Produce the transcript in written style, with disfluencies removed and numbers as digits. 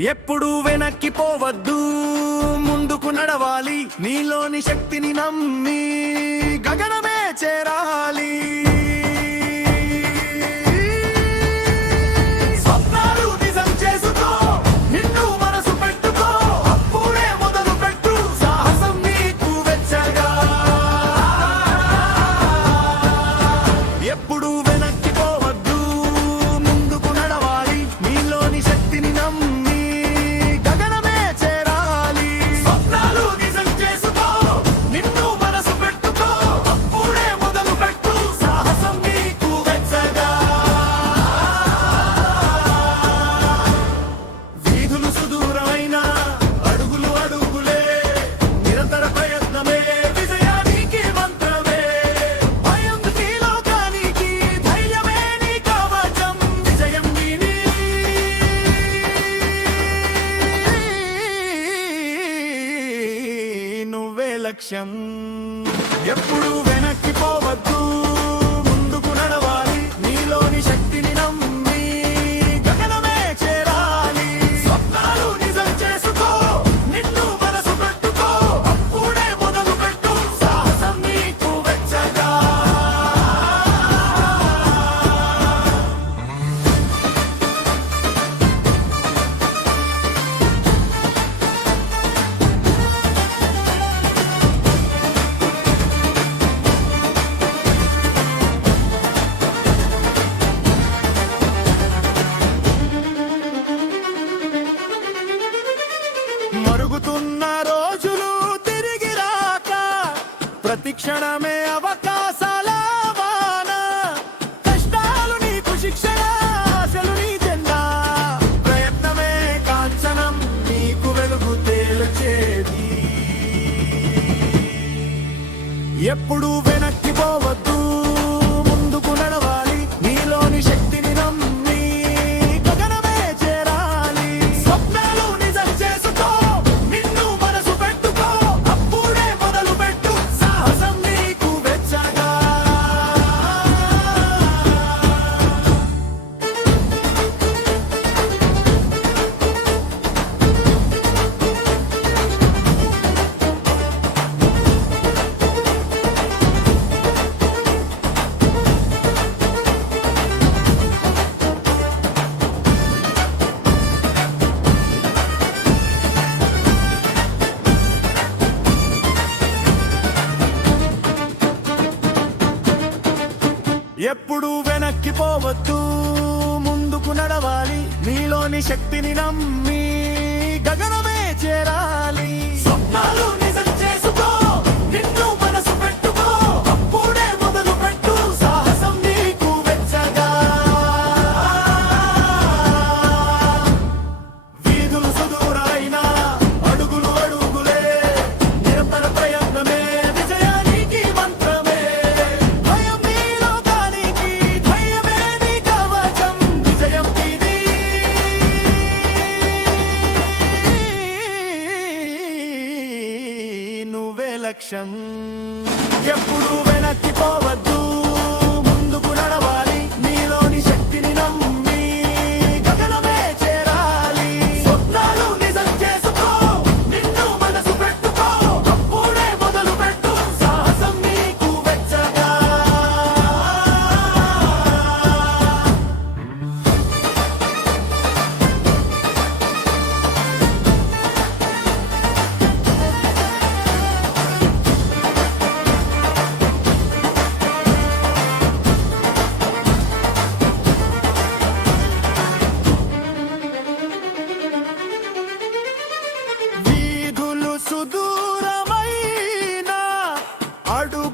ఎప్పుడు వెనక్కి పోవద్దు, ముందుకు నడవాలి. నీలోని శక్తిని నమ్మి గగనమే చేరాలి. లక్ష్యం ఎప్పుడు వెనక్కి పోవద్దు, ముందుకు నడవాలి. నీలోని శక్తిని నమ్మి గగనమే చేరాలి. స్వప్నాలు నిజం చేసుకో, నిన్ను మనసు పెట్టుకో, అప్పుడే మొదలు పెట్టు సాహసం నీకు వెచ్చగా. మరుగుతున్న రోజులు తిరిగి రాక, ప్రతి క్షణమే అవకాశాల వాన. కష్టాలు నీకు శిక్షణ, ఆశలు నీ జెండా. ప్రయత్నమే కాంచనం, నీకు వెలుగు తేల్చేది. ఎప్పుడు వెనక్కి పోవద్దు, ముందుకు నడవాలి. నీలోని శక్తిని నమ్మి గగనమే చేరాలి. స్వప్నాలు నిజం చేసుకో, నిన్ను మనసు పెట్టుకో, అప్పుడే మొదలు పెట్టు సాహసం నీకు వెచ్చగా. ఎప్పుడు వెనక్కి పోవద్దు, ముందుకు నడవాలి. నీలోని శక్తిని నమ్మి గగనమే చేరాలి. స్వప్నాలు నిజం చేసుకో, నిన్ను మనసు పెట్టుకో, అప్పుడే మొదలు పెట్టు సాహసం నీకు వెచ్చగా. వీధులు సుదూరైనా అడుగులు అడుగులే, నిరంతర ప్రయత్నమే విజయానికి మంత్రమే. భయం నీలో కానికి, ధైర్యమే నీ కవచం. విజయం ఇది నువ్వే లక్ష్యం. ఎప్పుడు వెనక్కి పోవద్దు, ముందుకు నడవాలి. నీలోని శక్తిని నమ్మి గగనమే చేరాలి. స్వప్నాలు నిజం చేసుకో, నిన్ను మనసు పెట్టుకో, అప్పుడే మొదలు పెట్టు సాహసం నీకు వెచ్చగా. వీధులు సుదూరమైన అడుగు